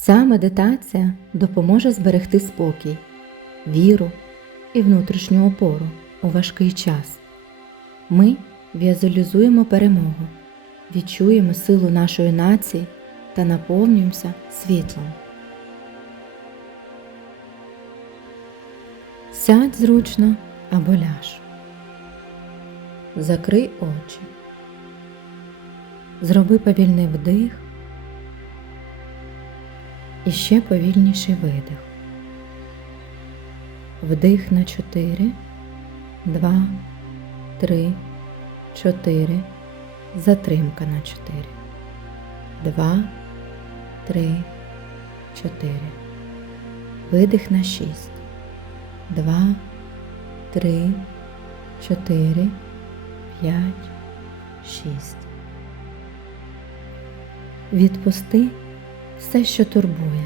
Ця медитація допоможе зберегти спокій, віру і внутрішню опору у важкий час. Ми візуалізуємо перемогу, відчуємо силу нашої нації та наповнюємося світлом. Сядь зручно або ляж. Закрий очі. Зроби повільний вдих і ще повільніший видих. Вдих на 4, 2, 3, 4, затримка на 4, 2, 3, 4, видих на 6, 2, 3, 4, 5, 6. Відпусти все, що турбує.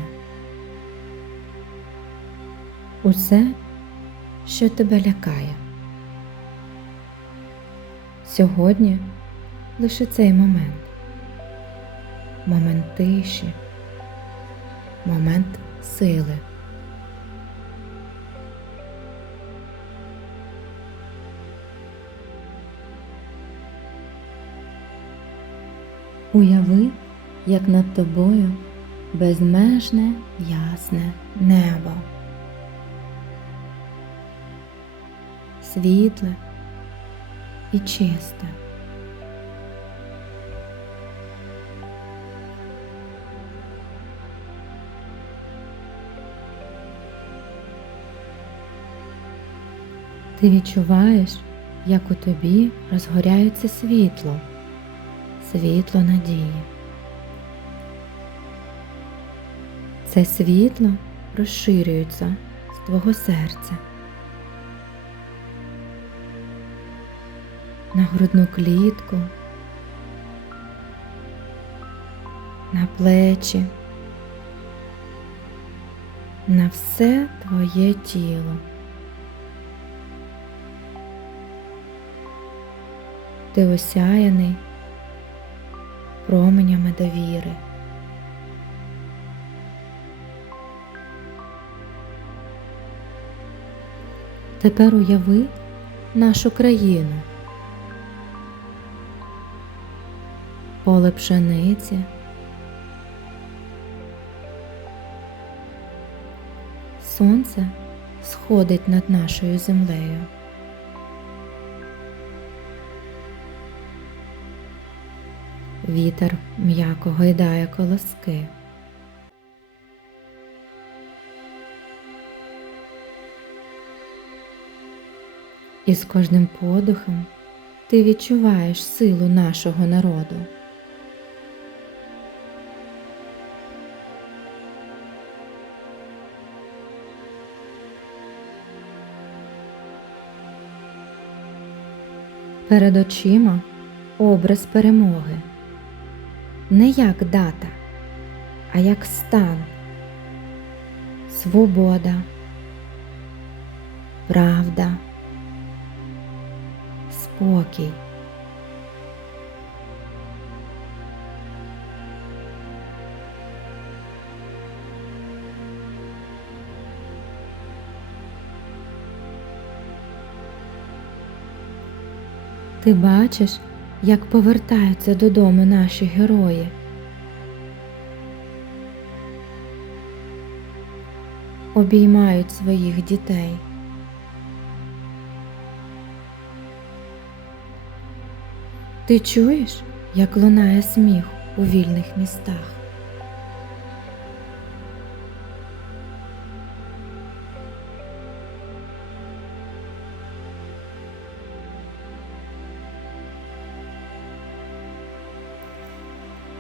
Усе, що тебе лякає. Сьогодні лише цей момент. Момент тиші, момент сили. Уяви, як над тобою безмежне ясне небо. Світле і чисте. Ти відчуваєш, як у тобі розгоряється світло, світло надії. Це світло розширюється з твого серця на грудну клітку, на плечі, на все твоє тіло. Ти осяяний променями довіри. Тепер уяви нашу країну. Поле пшениці. Сонце сходить над нашою землею. Вітер м'яко гойдає колоски. І з кожним подихом ти відчуваєш силу нашого народу. Перед очима образ перемоги. Не як дата, а як стан, свобода, правда спокій. Ти бачиш, як повертаються додому наші герої. Обіймають своїх дітей. Ти чуєш, як лунає сміх у вільних містах?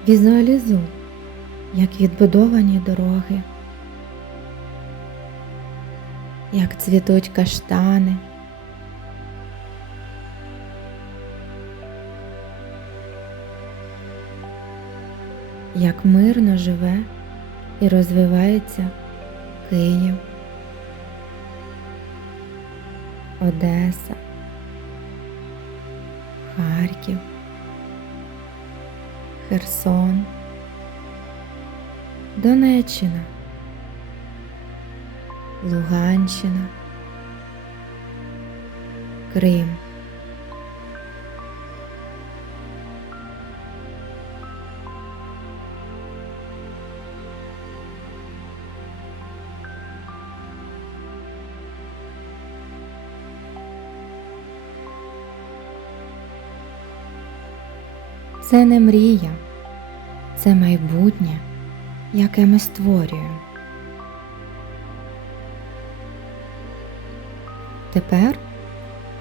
Візуалізуй, як відбудовані дороги, як цвітуть каштани. Як мирно живе і розвивається Київ, Одеса, Харків, Херсон, Донеччина, Луганщина, Крим. Це не мрія, це майбутнє, яке ми створюємо. Тепер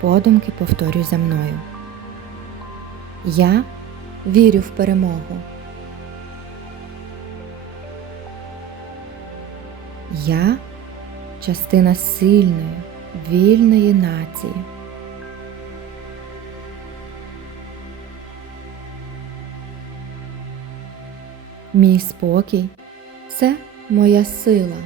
подумки повторюй за мною. Я вірю в перемогу. Я частина сильної, вільної нації. Мій спокій це моя сила.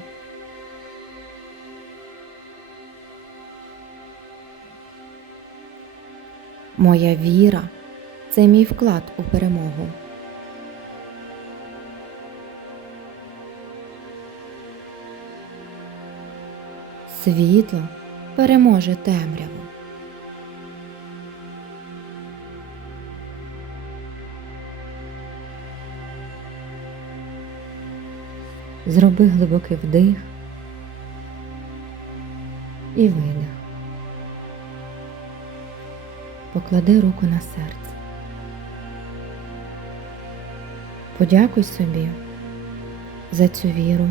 Моя віра це мій вклад у перемогу. Світло переможе темряву. Зроби глибокий вдих і видих. Поклади руку на серце. Подякуй собі за цю віру,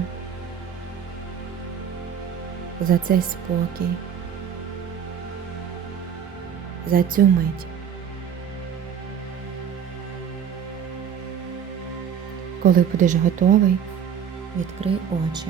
за цей спокій, за цю мить. Коли будеш готовий, відкрий очі.